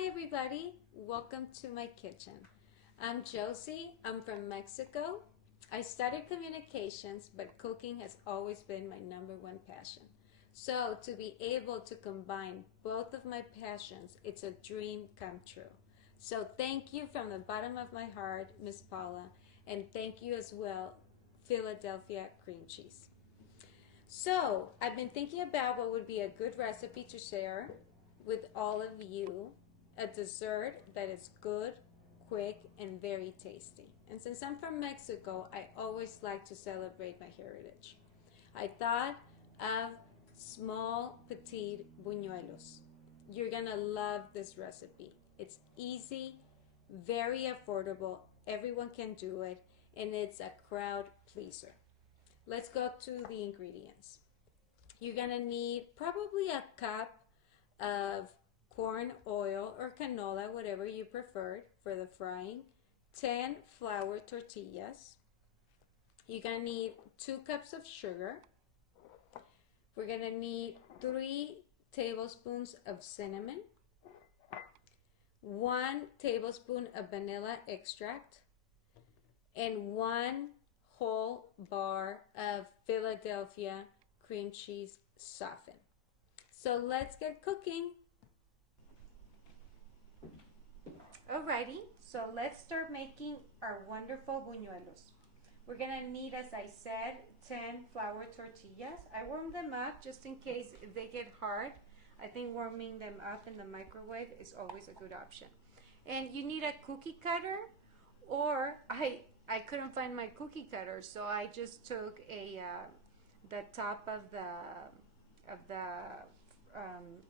Hi everybody, welcome to my kitchen. I'm Josie, I'm from Mexico. I studied communications, but cooking has always been my #1 passion. So to be able to combine both of my passions, it's a dream come true. So thank you from the bottom of my heart, Miss Paula, and thank you as well, Philadelphia cream cheese. So I've been thinking about what would be a good recipe to share with all of you, a dessert that is good, quick, and very tasty. And since I'm from Mexico, I always like to celebrate my heritage. I thought of small, petite buñuelos. You're gonna love this recipe. It's easy, very affordable, everyone can do it, and it's a crowd pleaser. Let's go to the ingredients. You're gonna need probably a cup of corn oil or canola, whatever you prefer for the frying, 10 flour tortillas. You're gonna need 2 cups of sugar. We're gonna need 3 tablespoons of cinnamon, 1 tablespoon of vanilla extract, and 1 whole bar of Philadelphia cream cheese softened. So let's get cooking. Alrighty, so let's start making our wonderful buñuelos. We're gonna need, as I said, 10 flour tortillas. I warm them up just in case if they get hard. I think warming them up in the microwave is always a good option. And you need a cookie cutter, or I couldn't find my cookie cutter, so I just took the top of the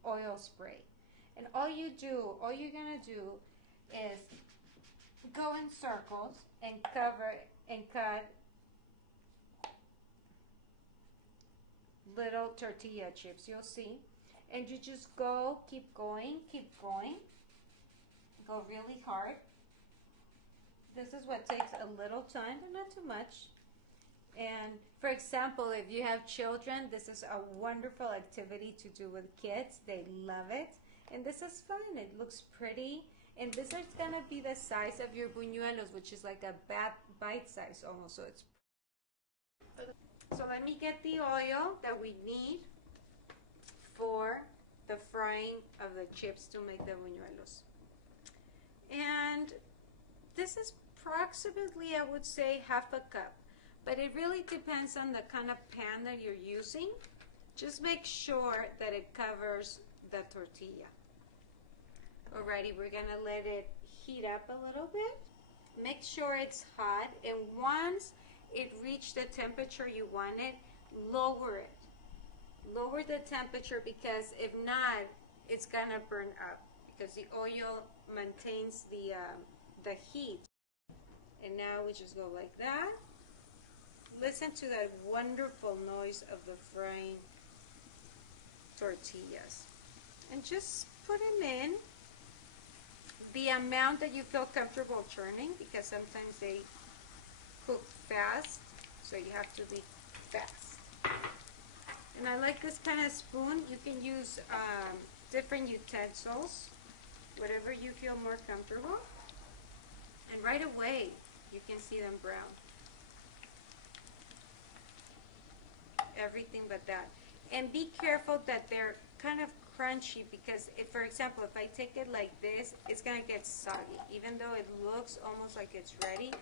oil spray. And all you're gonna do is go in circles and cover and cut little tortilla chips, you'll see. And you just keep going, go really hard. This is what takes a little time, but not too much. And for example, if you have children, this is a wonderful activity to do with kids. They love it. And this is fun. It looks pretty. And this is going to be the size of your buñuelos, which is like a bite size almost. So let me get the oil that we need for the frying of the chips to make the buñuelos. And this is approximately, I would say, half a cup. But it really depends on the kind of pan that you're using. Just make sure that it covers the tortilla. Alrighty, we're gonna let it heat up a little bit. Make sure it's hot, and once it reaches the temperature you want it, lower it. Lower the temperature, because if not, it's gonna burn up, because the oil maintains the heat. And now we just go like that. Listen to that wonderful noise of the frying tortillas. And just put them in the amount that you feel comfortable churning, because sometimes they cook fast, so you have to be fast. And I like this kind of spoon. You can use different utensils, whatever you feel more comfortable. And right away, you can see them brown. Everything but that. And be careful that they're kind of crunchy, because if, for example, if I take it like this, it's gonna get soggy. Even though it looks almost like it's ready,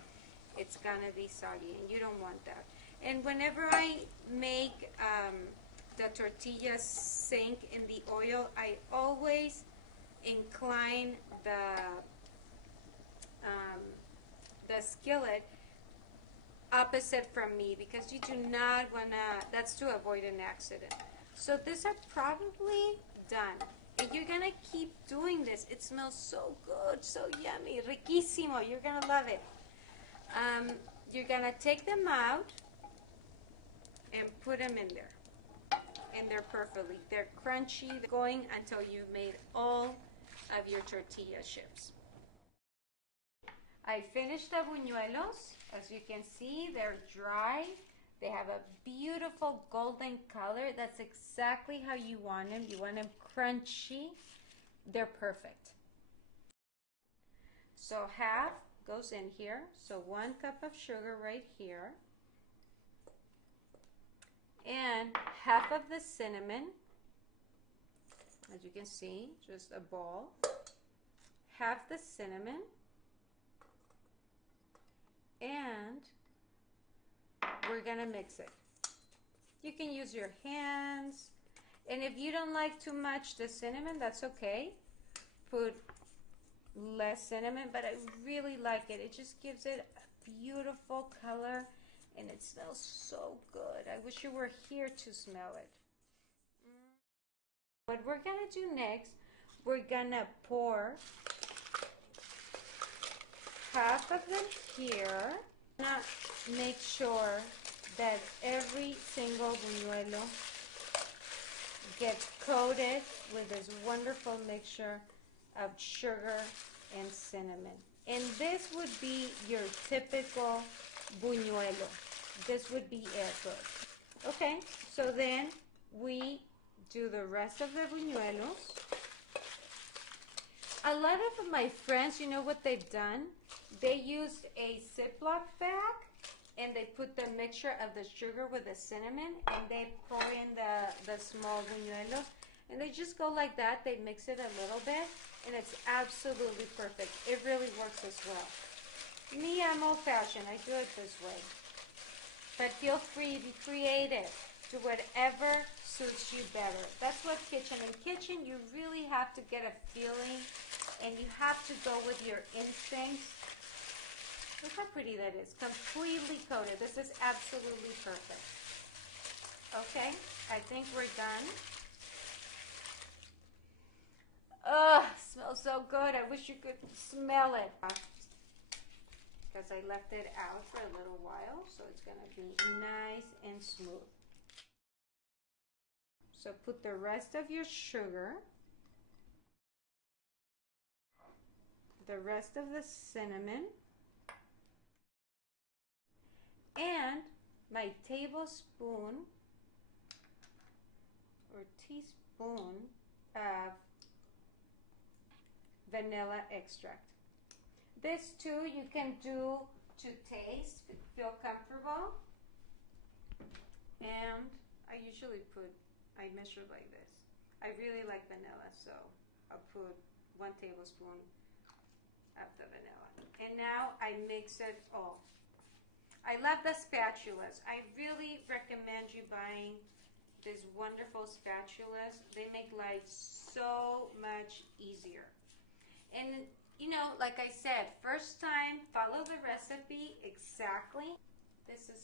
it's gonna be soggy, and you don't want that. And whenever I make the tortillas sink in the oil, I always incline the skillet opposite from me, because you do not wanna, that's to avoid an accident. So these are probably done. And you're gonna keep doing this. It smells so good, so yummy, riquísimo. You're gonna love it. You're gonna take them out and put them in there. And they're perfectly, they're crunchy, they're going until you've made all of your tortilla chips. I finished the buñuelos. As you can see, they're dry. They have a beautiful golden color. That's exactly how you want them. You want them crunchy. They're perfect. So half goes in here. So 1 cup of sugar right here. And half of the cinnamon, as you can see, just a ball. Half the cinnamon. And we're gonna mix it. You can use your hands. And if you don't like too much the cinnamon, that's okay. Put less cinnamon, but I really like it. It just gives it a beautiful color. And it smells so good. I wish you were here to smell it. What we're gonna do next, we're gonna pour half of them here. Now make sure that every single buñuelo gets coated with this wonderful mixture of sugar and cinnamon. And this would be your typical buñuelo. This would be it. Okay, so then we do the rest of the buñuelos. A lot of my friends, you know what they've done? They used a Ziploc bag and they put the mixture of the sugar with the cinnamon and they pour in the small buñuelos and they just go like that. They mix it a little bit and it's absolutely perfect. It really works as well. Me, I'm old-fashioned. I do it this way. But feel free, be creative. Do whatever suits you better. That's what kitchen. In kitchen, you really have to get a feeling and you have to go with your instincts. Look how pretty that is. Completely coated. This is absolutely perfect. Okay, I think we're done. Oh, smells so good. I wish you could smell it. Because I left it out for a little while, so it's going to be nice and smooth. So put the rest of your sugar, the rest of the cinnamon, and my tablespoon or teaspoon of vanilla extract. This too you can do to taste, feel comfortable. And I usually I measure like this. I really like vanilla, so I'll put 1 tablespoon of the vanilla. And now I mix it all. I love the spatulas. I really recommend you buying these wonderful spatulas. They make life so much easier. And you know, like I said, first time, follow the recipe exactly. This is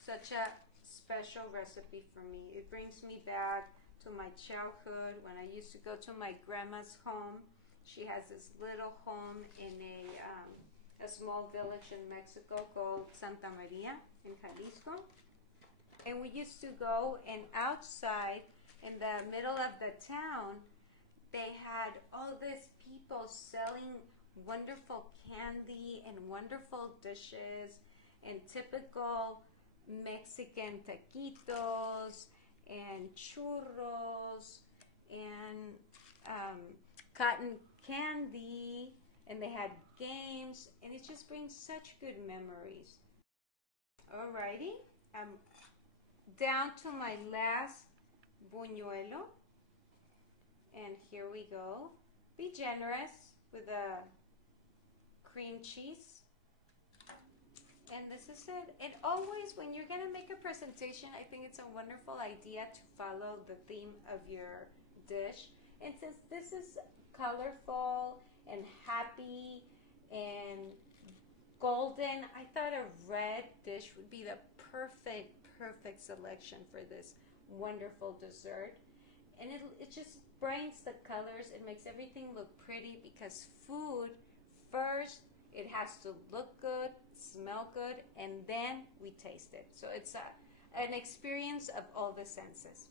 such a special recipe for me. It brings me back to my childhood when I used to go to my grandma's home. She has this little home in a small village in Mexico called Santa Maria in Jalisco. And we used to go, and outside in the middle of the town, they had all these people selling wonderful candy and wonderful dishes and typical Mexican taquitos and churros and cotton candy, and they had games, and it just brings such good memories. Alrighty, I'm down to my last buñuelo. And here we go. Be generous with the cream cheese. And this is it. And always when you're gonna make a presentation, I think it's a wonderful idea to follow the theme of your dish. And since this is colorful and happy and golden, I thought a red dish would be the perfect selection for this wonderful dessert. And it just brings the colors. It makes everything look pretty because food, first, it has to look good, smell good, and then we taste it. So it's an experience of all the senses.